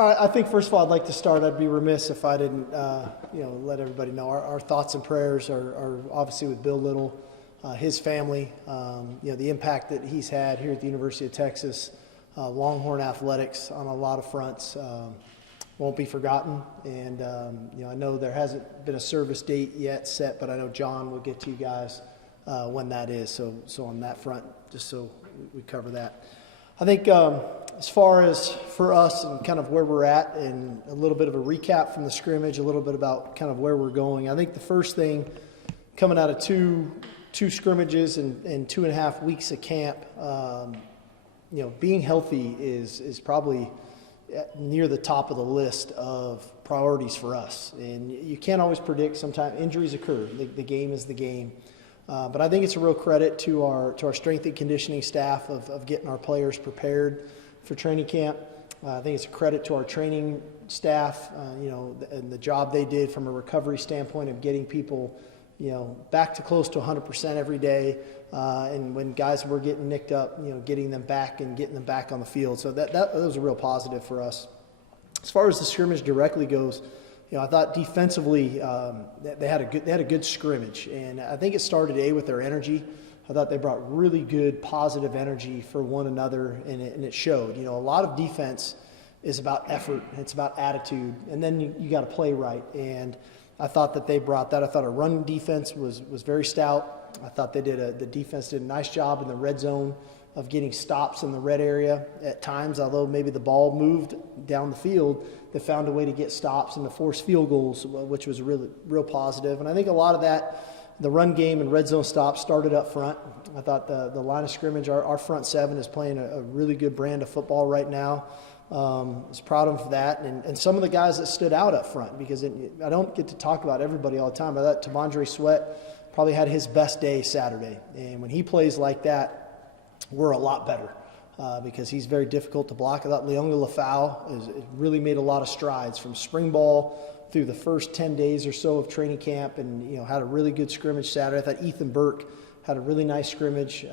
All right, I think first of all, I'd like to start. I'd be remiss if I didn't, let everybody know our thoughts and prayers are obviously with Bill Little, his family. The impact that he's had here at the University of Texas, Longhorn athletics on a lot of fronts won't be forgotten. And I know there hasn't been a service date yet set, but I know John will get to you guys when that is. So on that front, just so we cover that. I think as far as for us and kind of where we're at and a little bit of a recap from the scrimmage, a little bit about kind of where we're going. I think the first thing coming out of two scrimmages and 2.5 weeks of camp, being healthy is probably near the top of the list of priorities for us. And you can't always predict. Sometimes injuries occur. The game is the game. But I think it's a real credit to our strength and conditioning staff of getting our players prepared for training camp. I think it's a credit to our training staff, and the job they did from a recovery standpoint of getting people, back to close to 100% every day. And when guys were getting nicked up, getting them back and getting them back on the field. So that was a real positive for us. As far as the scrimmage directly goes, I thought defensively they had a good scrimmage, and I think it started with their energy. I thought they brought really good positive energy for one another, and it showed. A lot of defense is about effort, it's about attitude, and then you got to play right. And I thought that they brought that. I thought our run defense was very stout. I thought the defense did a nice job in the red zone of getting stops in the red area at times, although maybe the ball moved down the field, they found a way to get stops and to force field goals, which was real positive. And I think a lot of that, the run game and red zone stops started up front. I thought the line of scrimmage, our front seven is playing a really good brand of football right now. I was proud of them for that. And some of the guys that stood out up front, because I don't get to talk about everybody all the time, but I thought T'Vondre Sweat probably had his best day Saturday. And when he plays like that, we're a lot better because he's very difficult to block. I thought Leonga Lafau has really made a lot of strides from spring ball through the first 10 days or so of training camp, and had a really good scrimmage Saturday. I thought Ethan Burke had a really nice scrimmage.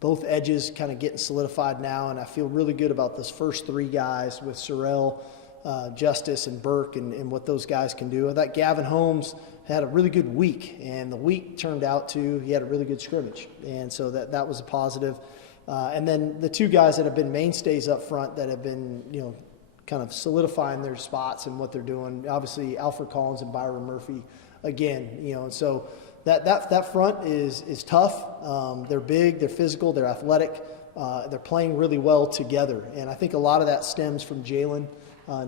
Both edges kind of getting solidified now, and I feel really good about those first three guys with Sorrell, Justice, and Burke, and what those guys can do. I thought Gavin Holmes had a really good week, and the week turned out he had a really good scrimmage, and so that was a positive. And then the two guys that have been mainstays up front that have been, kind of solidifying their spots and what they're doing, obviously Alfred Collins and Byron Murphy again, and so that front is tough. They're big, they're physical, they're athletic, they're playing really well together, and I think a lot of that stems from Jalen.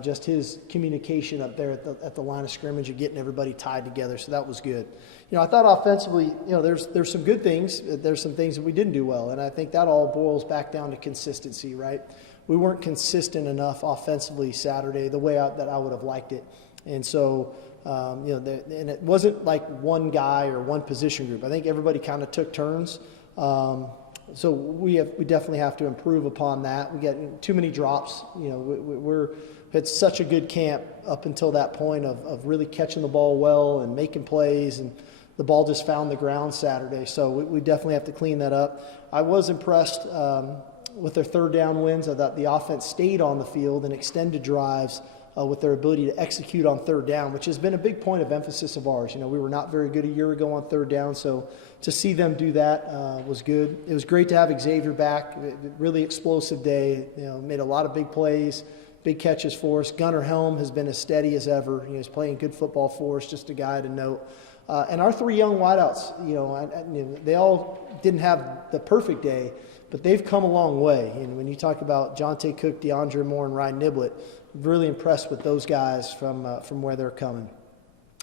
Just his communication up there at the line of scrimmage and getting everybody tied together. So that was good. I thought offensively, there's some good things. There's some things that we didn't do well. And I think that all boils back down to consistency, right? We weren't consistent enough offensively Saturday the way that I would have liked it. And so, and it wasn't like one guy or one position group. I think everybody kind of took turns. So we definitely have to improve upon that. We got too many drops. We're had such a good camp up until that point of really catching the ball well and making plays, and the ball just found the ground Saturday. So we definitely have to clean that up. I was impressed with their third down wins. I thought the offense stayed on the field and extended drives with their ability to execute on third down, which has been a big point of emphasis of ours. We were not very good a year ago on third down, so to see them do that was good. It was great to have Xavier back. Really explosive day. Made a lot of big plays, big catches for us. Gunnar Helm has been as steady as ever. He's playing good football for us, just a guy to note. And our three young wideouts, they all didn't have the perfect day, but they've come a long way. And when you talk about Jonte Cook, DeAndre Moore, and Ryan Niblett, really impressed with those guys from where they're coming.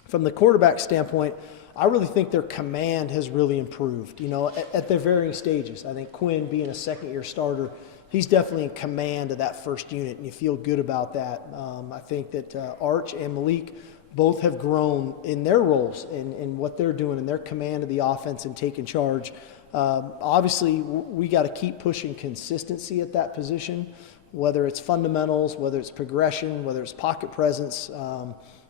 From the quarterback standpoint, I really think their command has really improved, at their varying stages. I think Quinn, being a second-year starter, he's definitely in command of that first unit, and you feel good about that. I think that Arch and Malik both have grown in their roles and what they're doing in their command of the offense and taking charge. Obviously, we got to keep pushing consistency at that position, whether it's fundamentals, whether it's progression, whether it's pocket presence,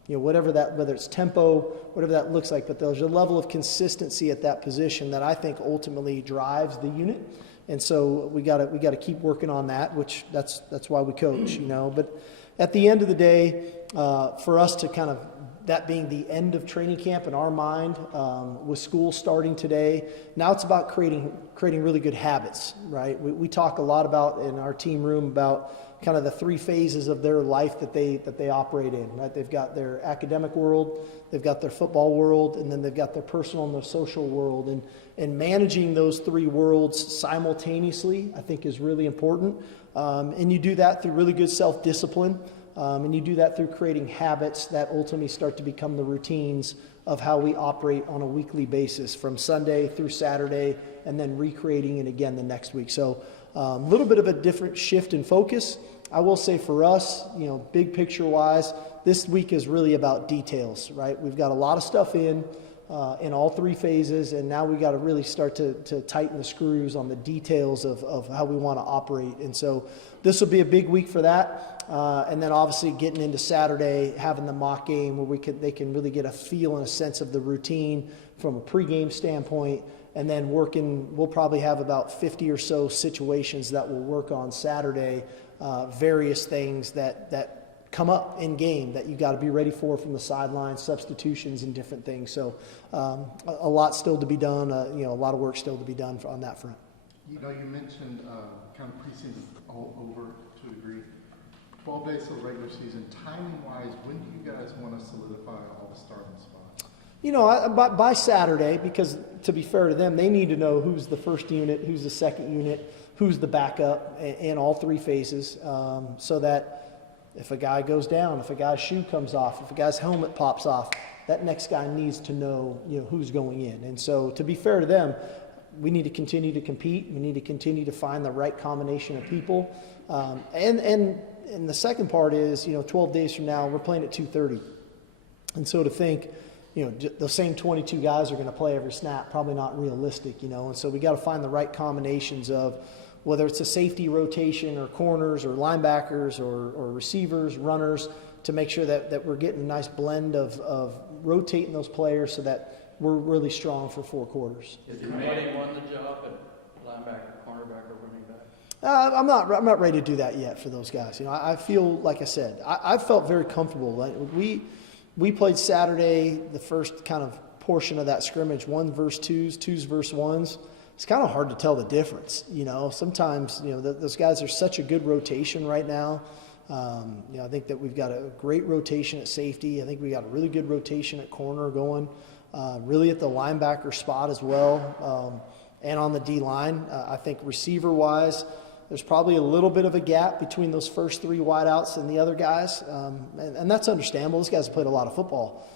whether it's tempo, whatever that looks like. But there's a level of consistency at that position that I think ultimately drives the unit. And so we got to keep working on that, which that's why we coach, But at the end of the day, for us to kind of, that being the end of training camp in our mind, with school starting today, now it's about creating really good habits, right? We talk a lot about in our team room about kind of the three phases of their life that they operate in, right? They've got their academic world, they've got their football world, and then they've got their personal and their social world. And managing those three worlds simultaneously, I think, is really important. And you do that through really good self-discipline. And you do that through creating habits that ultimately start to become the routines of how we operate on a weekly basis from Sunday through Saturday, and then recreating it again the next week. So a little bit of a different shift in focus. I will say for us, big picture wise, this week is really about details, right? We've got a lot of stuff in all three phases, and now we got to really start to tighten the screws on the details of how we want to operate. And so this will be a big week for that. And then obviously getting into Saturday, having the mock game where they can really get a feel and a sense of the routine from a pregame standpoint, and then we'll probably have about 50 or so situations that we'll work on Saturday, various things that come up in game that you got to be ready for from the sidelines, substitutions and different things. So a lot still to be done, a lot of work still to be done on that front. You mentioned kind of preseason all over to a degree. 12 days till regular season. Timing-wise, when do you guys want to solidify all the starting spots? By Saturday, because to be fair to them, they need to know who's the first unit, who's the second unit, who's the backup in all three phases, so that if a guy goes down, if a guy's shoe comes off, if a guy's helmet pops off, that next guy needs to know, who's going in. And so to be fair to them, we need to continue to compete. We need to continue to find the right combination of people. And the second part is, 12 days from now, we're playing at 2:30. And so to think, the same 22 guys are going to play every snap, probably not realistic, And so we got to find the right combinations of whether it's a safety rotation or corners or linebackers or receivers, runners, to make sure that we're getting a nice blend of rotating those players so that we're really strong for 4 quarters. Is the commanding won the job at linebacker, cornerback, or running back? I'm not ready to do that yet for those guys. I feel, like I said, I felt very comfortable. We played Saturday, the first kind of portion of that scrimmage, 1 versus 2s, 2s versus 1s. It's kind of hard to tell the difference. Sometimes, those guys are such a good rotation right now. I think that we've got a great rotation at safety. I think we got a really good rotation at corner going, really at the linebacker spot as well, and on the D-line. I think receiver-wise, there's probably a little bit of a gap between those first 3 wideouts and the other guys, and that's understandable. Those guys have played a lot of football.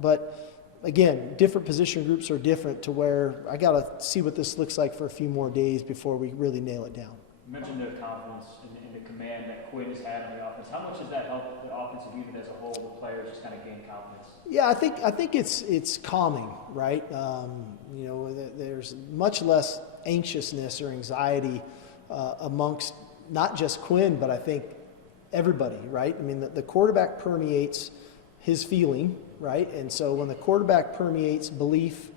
But again, different position groups are different to where I got to see what this looks like for a few more days before we really nail it down. You mentioned the confidence in the command that Quinn has had in the offense. How much does that help the offensive unit as a whole, the players just kind of gain confidence? Yeah, I think it's calming, right? There's much less anxiousness or anxiety amongst not just Quinn, but I think everybody, right? I mean, the quarterback permeates his feeling, right? And so when the quarterback permeates belief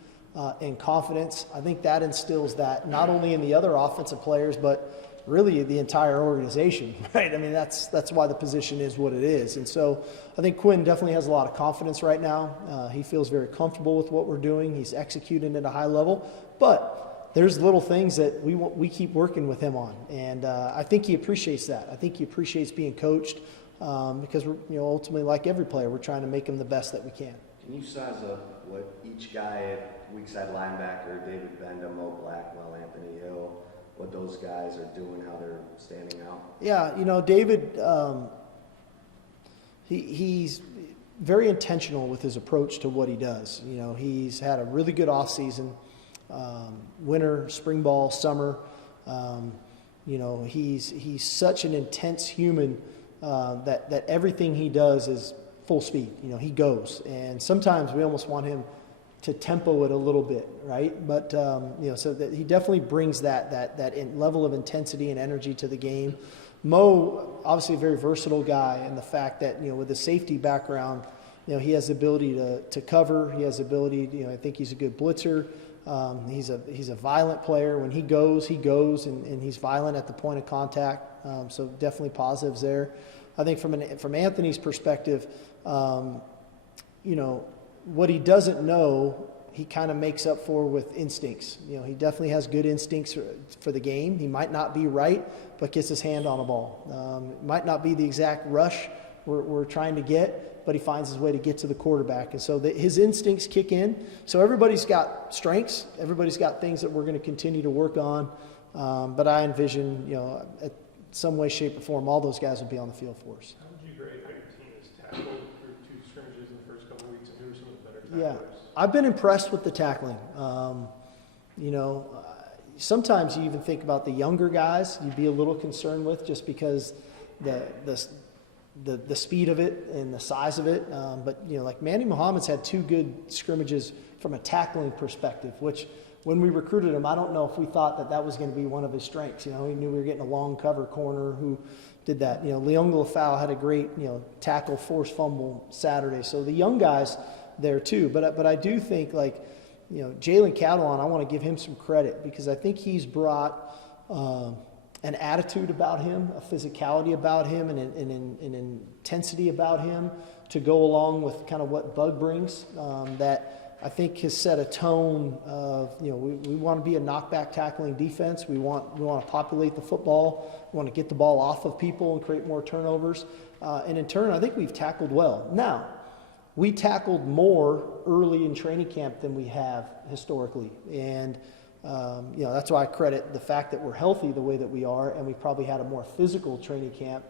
and confidence, I think that instills that not only in the other offensive players, but really the entire organization, right? I mean, that's why the position is what it is. And so I think Quinn definitely has a lot of confidence right now. He feels very comfortable with what we're doing. He's executing at a high level, but there's little things that we keep working with him on, and I think he appreciates that. I think he appreciates being coached because we're, ultimately, like every player, we're trying to make him the best that we can. Can you size up what each guy at weak side linebacker, David Benda, Mo Blackwell, Anthony Hill, what those guys are doing, how they're standing out? Yeah, David, he's very intentional with his approach to what he does. He's had a really good offseason. Winter, spring ball, summer. He's such an intense human that everything he does is full speed. He goes, and sometimes we almost want him to tempo it a little bit, right? But so that he definitely brings that level of intensity and energy to the game. Mo, obviously a very versatile guy, and the fact that with a safety background, he has the ability to cover. He has the ability. I think he's a good blitzer. He's a violent player. When he goes, and he's violent at the point of contact. So definitely positives there. I think from Anthony's perspective, what he doesn't know, he kind of makes up for with instincts. He definitely has good instincts for the game. He might not be right, but gets his hand on a ball. It might not be the exact rush we're trying to get, but he finds his way to get to the quarterback. And so his instincts kick in. So everybody's got strengths. Everybody's got things that we're going to continue to work on. But I envision, at some way, shape, or form, all those guys will be on the field for us. How would you grade how your team has tackled through 2 scrimmages in the first couple of weeks, and who are some of the better tacklers? Yeah, I've been impressed with the tackling. Sometimes you even think about the younger guys you'd be a little concerned with just because the speed of it and the size of it. But like Manny Muhammad's had 2 good scrimmages from a tackling perspective, which when we recruited him, I don't know if we thought that was going to be one of his strengths. He knew we were getting a long cover corner who did that. Leon Lafau had a great, tackle force fumble Saturday. So the young guys there too. But I do think Jalen Catalon, I want to give him some credit because I think he's brought an attitude about him, a physicality about him, and an intensity about him to go along with kind of what Bug brings that I think has set a tone of, we want to be a knockback tackling defense. We want to populate the football. We want to get the ball off of people and create more turnovers. And in turn, I think we've tackled well. Now, we tackled more early in training camp than we have historically. And, that's why I credit the fact that we're healthy the way that we are, and we've probably had a more physical training camp,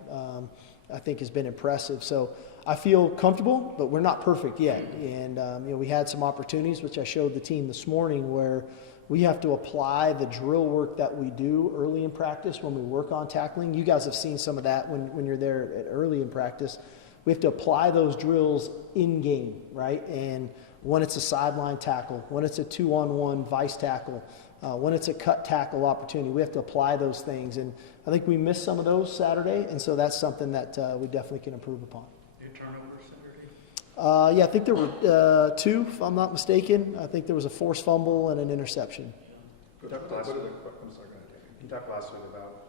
I think has been impressive. So I feel comfortable, but we're not perfect yet. And, we had some opportunities, which I showed the team this morning, where we have to apply the drill work that we do early in practice when we work on tackling. You guys have seen some of that when you're there early in practice. We have to apply those drills in game, right? And when it's a sideline tackle, when it's a 2-on-1 vice tackle, when it's a cut tackle opportunity, we have to apply those things. And I think we missed some of those Saturday, and so that's something that we definitely can improve upon. Your turnovers Saturday? Yeah, I think there were 2, if I'm not mistaken. I think there was a forced fumble and an interception. You talked last week about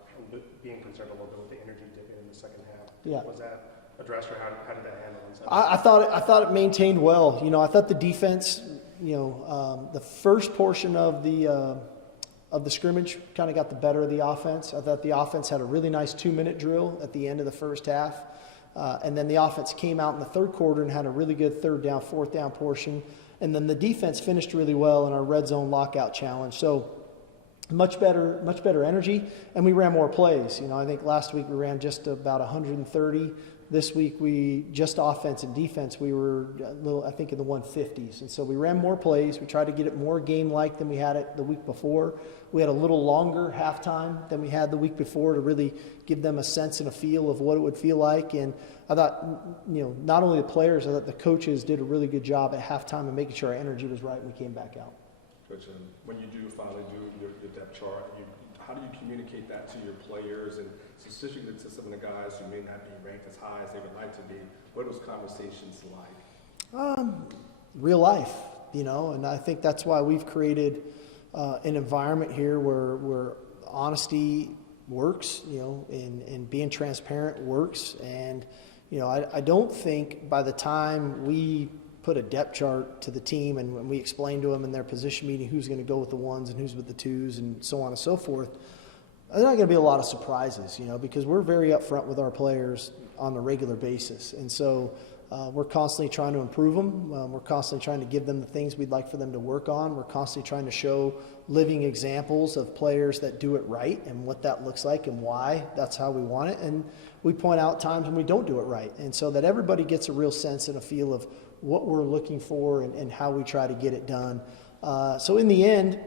being concerned a little bit with the energy dipping in the second half. Yeah. Was that addressed, or how did that handle on Saturday? I thought it maintained well. I thought the defense, the first portion of the scrimmage kind of got the better of the offense. I thought the offense had a really nice 2-minute drill at the end of the first half. And then the offense came out in the third quarter and had a really good 3rd down, 4th down portion. And then the defense finished really well in our red zone lockout challenge. So much better energy, and we ran more plays. I think last week we ran just about 130. This week we just offense and defense, we were a little, I think, in the 150s. And so we ran more plays. We tried to get it more game-like than we had it the week before. We had a little longer halftime than we had the week before to really give them a sense and a feel of what it would feel like. And I thought, not only the players, I thought the coaches did a really good job at halftime of making sure our energy was right when we came back out. Coach, when you do finally do your depth chart, how do you communicate that to your players, and specifically to some of the guys who may not be ranked as high as they would like to be? What are those conversations like? Real life, and I think that's why we've created an environment here where honesty works, and being transparent works. And, I don't think by the time we put a depth chart to the team and when we explain to them in their position meeting who's going to go with the 1s and who's with the 2s and so on and so forth, there's not going to be a lot of surprises, because we're very upfront with our players on a regular basis. And so we're constantly trying to improve them. We're constantly trying to give them the things we'd like for them to work on. We're constantly trying to show living examples of players that do it right and what that looks like and why that's how we want it. And we point out times when we don't do it right. And so that everybody gets a real sense and a feel of what we're looking for and how we try to get it done. So in the end,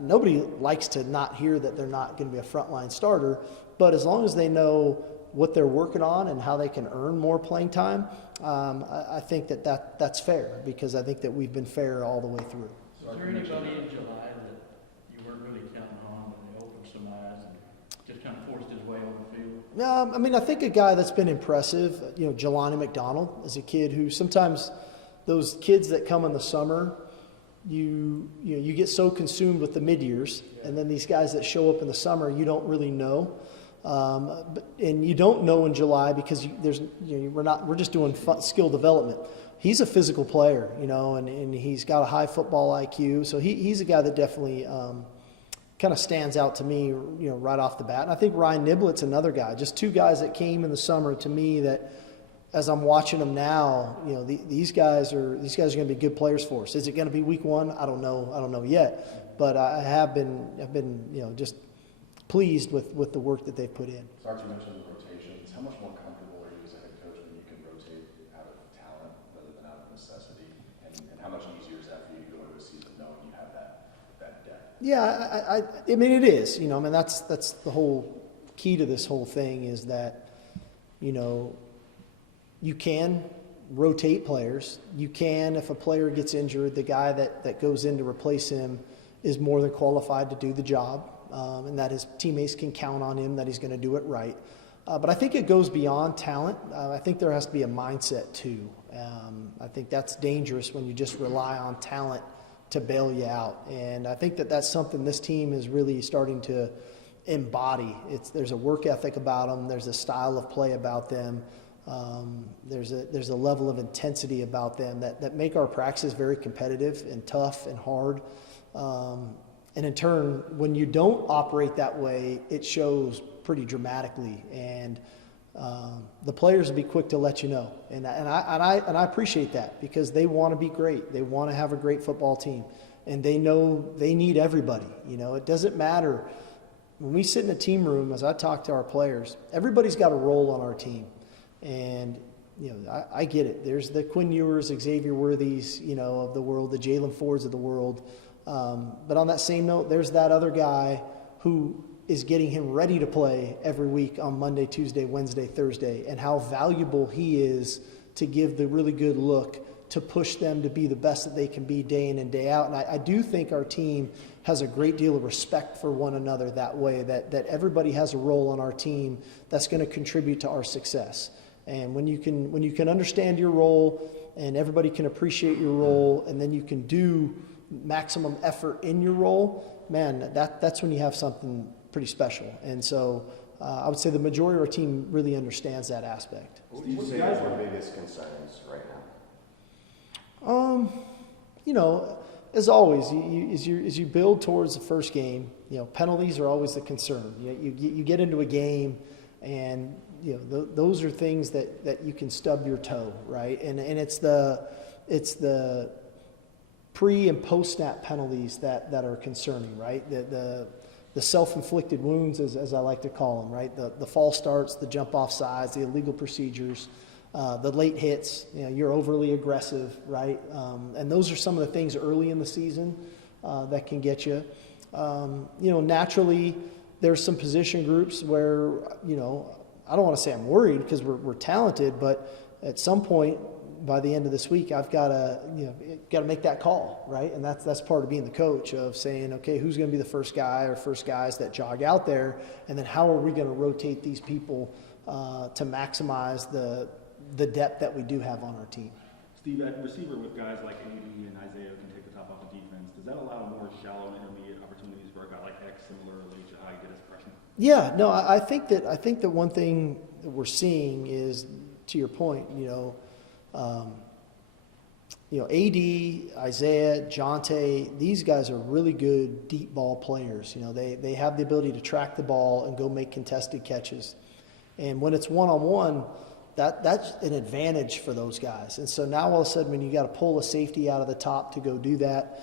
nobody likes to not hear that they're not going to be a frontline starter, but as long as they know what they're working on and how they can earn more playing time, I think that's fair, because I think that we've been fair all the way through. Was there anybody in July that you weren't really counting on, but they opened some eyes and just kind of forced his way over the field? I think a guy that's been impressive, Jelani McDonald, is a kid who sometimes those kids that come in the summer, you get so consumed with the mid-years, and then these guys that show up in the summer, you don't really know. And you don't know in July because we're just doing skill development. He's a physical player, and he's got a high football IQ. So he's a guy that definitely kind of stands out to me, right off the bat. And I think Ryan Niblett's another guy. Just two guys that came in the summer to me that, as I'm watching them now, these guys are going to be good players for us. Is it going to be week one? I don't know yet. But I've been just pleased with the work that they've put in. Sark, you mentioned the rotations. How much more comfortable are you as a head coach when you can rotate out of talent rather than out of necessity? And how much easier is that for you to go into a season knowing you have that depth? Yeah, I mean it is. That's the whole key to this whole thing is that you can rotate players. You can, if a player gets injured, the guy that goes in to replace him is more than qualified to do the job, and that his teammates can count on him that he's going to do it right. But I think it goes beyond talent. I think there has to be a mindset too. I think that's dangerous when you just rely on talent to bail you out. And I think that's something this team is really starting to embody. There's a work ethic about them. There's a style of play about them. There's a level of intensity about them that make our practices very competitive and tough and hard. And in turn, when you don't operate that way, it shows pretty dramatically. And the players will be quick to let you know. And I appreciate that because they want to be great. They want to have a great football team. And they know they need everybody. It doesn't matter. When we sit in a team room, as I talk to our players, everybody's got a role on our team. And, I get it. There's the Quinn Ewers, Xavier Worthies, of the world, the Jalen Fords of the world. But on that same note, there's that other guy who is getting him ready to play every week on Monday, Tuesday, Wednesday, Thursday, and how valuable he is to give the really good look to push them to be the best that they can be day in and day out. And I do think our team has a great deal of respect for one another that way, that everybody has a role on our team that's going to contribute to our success. And when you can understand your role and everybody can appreciate your role, and then you can do maximum effort in your role, man, that's when you have something pretty special. And so I would say the majority of our team really understands that aspect. What do you say are your biggest concerns right now? As always, as you build towards the first game, penalties are always the concern. You get into a game, and those are things that you can stub your toe, right? And it's the pre and post snap penalties that are concerning, right? The self-inflicted wounds, as I like to call them, right? The false starts, the jump off sides, the illegal procedures. The late hits, you're overly aggressive, right? And those are some of the things early in the season that can get you. Naturally, there's some position groups where, I don't want to say I'm worried because we're talented, but at some point by the end of this week, I've got to make that call, right? And that's part of being the coach, of saying, okay, who's going to be the first guy or first guys that jog out there, and then how are we going to rotate these people to maximize the depth that we do have on our team. Steve, at receiver with guys like AD and Isaiah who can take the top off the defense, does that allow more shallow and intermediate opportunities for a guy like X, similarly to how he did as a freshman? Yeah, no, I think that one thing that we're seeing is, to your point, AD, Isaiah, Jonte, these guys are really good deep ball players. They have the ability to track the ball and go make contested catches. And when it's one-on-one, that's an advantage for those guys. And so now all of a sudden when you got to pull a safety out of the top to go do that,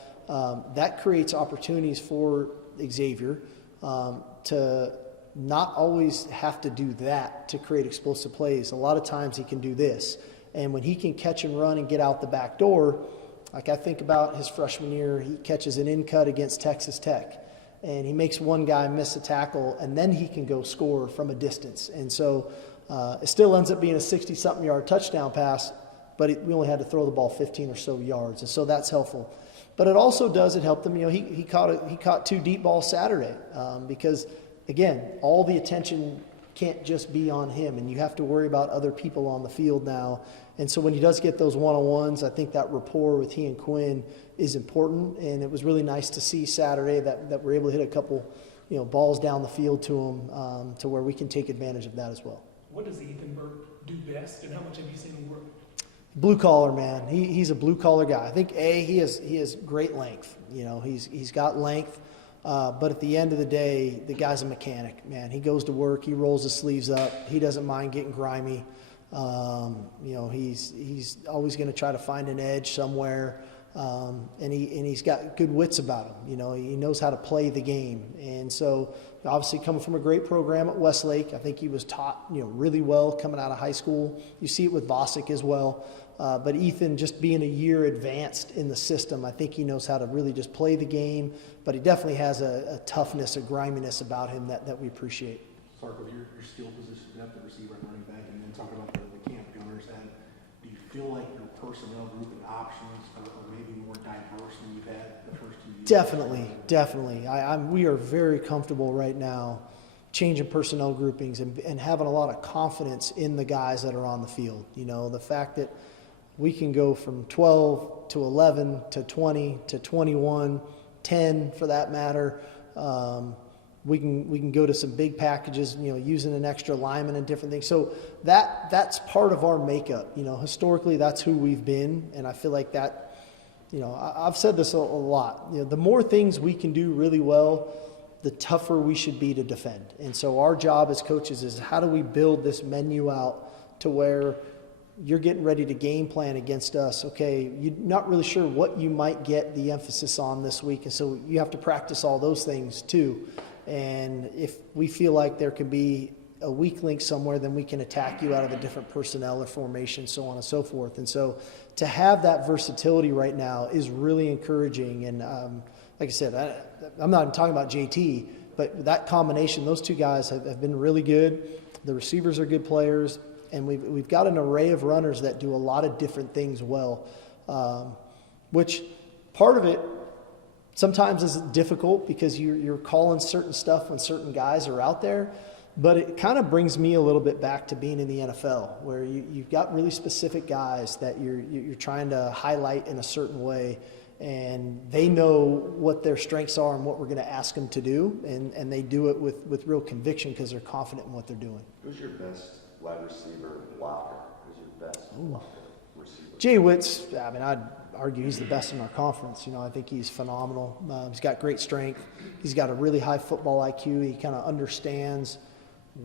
that creates opportunities for Xavier to not always have to do that to create explosive plays. A lot of times he can do this. And when he can catch and run and get out the back door, like I think about his freshman year, he catches an in cut against Texas Tech. And he makes one guy miss a tackle, and then he can go score from a distance. And so it still ends up being a 60-something yard touchdown pass, but we only had to throw the ball 15 or so yards. And so that's helpful. But it also does, it helped him. He caught two deep balls Saturday because, again, all the attention can't just be on him, and you have to worry about other people on the field now. And so when he does get those one-on-ones, I think that rapport with he and Quinn is important, and it was really nice to see Saturday that we're able to hit a couple, balls down the field to him, to where we can take advantage of that as well. What does Ethan Burke do best, and how much have you seen him work? Blue collar, man. He's a blue collar guy. I think he has great length. He's got length, but at the end of the day, the guy's a mechanic, man. He goes to work. He rolls his sleeves up. He doesn't mind getting grimy. He's always going to try to find an edge somewhere, and he's got good wits about him. He knows how to play the game, and so obviously coming from a great program at Westlake, I think he was taught really well coming out of high school. You see it with Bosick as well. But Ethan, just being a year advanced in the system, I think he knows how to really just play the game, but he definitely has a toughness, a griminess about him that we appreciate. Sark, with your skill position depth at receiver and running back, and then talking about the camp gunners, and do you feel like your personnel group and options are maybe more diverse than you've had the first 2 years? Definitely. We are very comfortable right now changing personnel groupings and having a lot of confidence in the guys that are on the field. The fact that we can go from 12 to 11 to 20 to 21, 10 for that matter. We can go to some big packages, using an extra lineman and different things. So that's part of our makeup. Historically, that's who we've been, and I feel like that. I've said this a lot. The more things we can do really well, the tougher we should be to defend. And so our job as coaches is how do we build this menu out to where you're getting ready to game plan against us. Okay, you're not really sure what you might get the emphasis on this week, and so you have to practice all those things too. And if we feel like there could be a weak link somewhere, then we can attack you out of a different personnel or formation, so on and so forth. And so to have that versatility right now is really encouraging. And like I said, I'm not talking about JT, but that combination, those two guys have been really good. The receivers are good players, and we've got an array of runners that do a lot of different things well, which part of it sometimes is difficult because you're calling certain stuff when certain guys are out there. But it kind of brings me a little bit back to being in the NFL, where you've got really specific guys that you're trying to highlight in a certain way, and they know what their strengths are and what we're going to ask them to do, and they do it with real conviction because they're confident in what they're doing. Who's your best wide receiver blocker? Who's your best blocker receiver? Jay Witt's, I'd argue he's the best in our conference. I think he's phenomenal. He's got great strength. He's got a really high football IQ. He kind of understands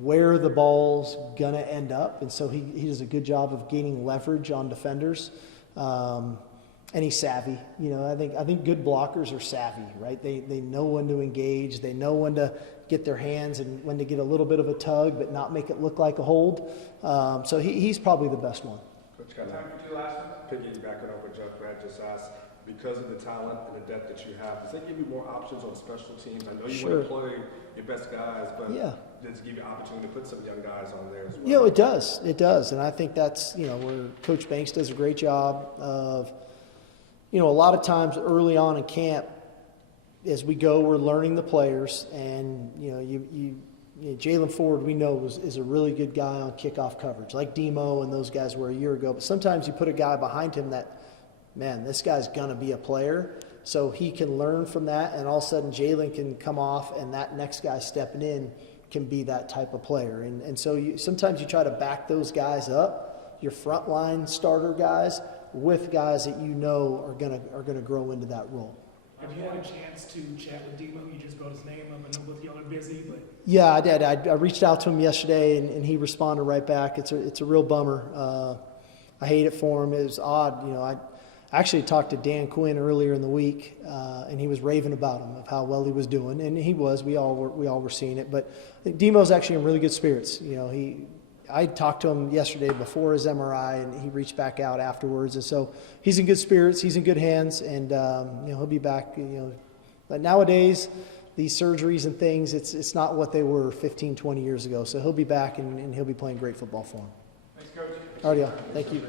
where the ball's going to end up, and so he does a good job of gaining leverage on defenders. And he's savvy. I think good blockers are savvy, right? They know when to engage. They know when to get their hands and when to get a little bit of a tug, but not make it look like a hold. So he's probably the best one. Coach, got time for two last ones? Piggybacking up what Jeff Brad just asked, because of the talent and the depth that you have, does that give you more options on special teams? I know you want to play your best guys, but does it give you an opportunity to put some young guys on there as well? It does. And I think that's, where Coach Banks does a great job of, a lot of times early on in camp, as we go, we're learning the players, and, Jalen Ford, we know, is a really good guy on kickoff coverage, like Demo and those guys were a year ago. But sometimes you put a guy behind him that, man, this guy's going to be a player. So he can learn from that, and all of a sudden Jalen can come off, and that next guy stepping in can be that type of player. And so sometimes you try to back those guys up, your frontline starter guys, with guys that are gonna grow into that role. Have you had a chance to chat with Demo? You just brought his name up. I know both y'all are busy, but yeah, I did. I reached out to him yesterday, and he responded right back. It's a real bummer. I hate it for him. It was odd. I actually talked to Dan Quinn earlier in the week, and he was raving about him, of how well he was doing, and he was. We all were seeing it. But I think Demo's actually in really good spirits. I talked to him yesterday before his MRI, and he reached back out afterwards. And so he's in good spirits. He's in good hands, and he'll be back. But nowadays, these surgeries and things, it's not what they were 15, 20 years ago. So he'll be back, and he'll be playing great football for him. thanks, Coach. All right, y'all. Thank you.